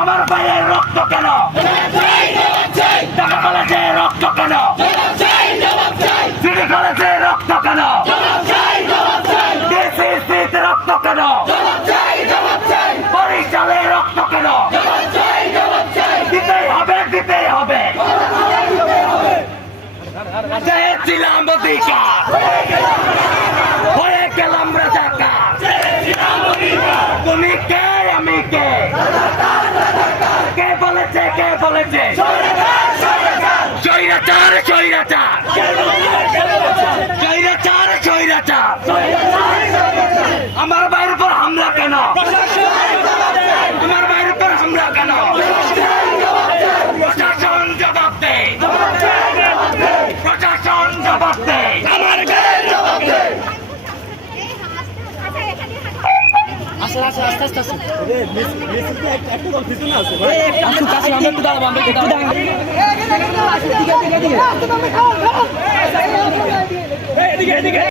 আমার ভাইয়ের রক্ত কেন? ঢাকা কলেজে রক্ত কেন? সিটি কলেজে রক্ত কেন? ডিসিসিতে রক্ত কেন? বরিশালে রক্ত কেন? দিতেই হবে, দিতেই হবে। চেয়েছিলাম অধিকার, হয়ে গেলাম রাজাকার। তুমি কে, আমি কে? কে বলেছে, কে বলেছে? স্বৈরাচার, স্বৈরাচার, স্বৈরাচার, স্বৈরাচার। আমার ভাইয়ের উপর হামলা কেন? আমার ভাইয়ের উপর হামলা কেন? প্রশাসন জবাব দে, প্রশাসন জবাব দে, আমার গায়ের জবাব দে। আস্তে আস্তে আস্তে আস্তে আস্তে একটু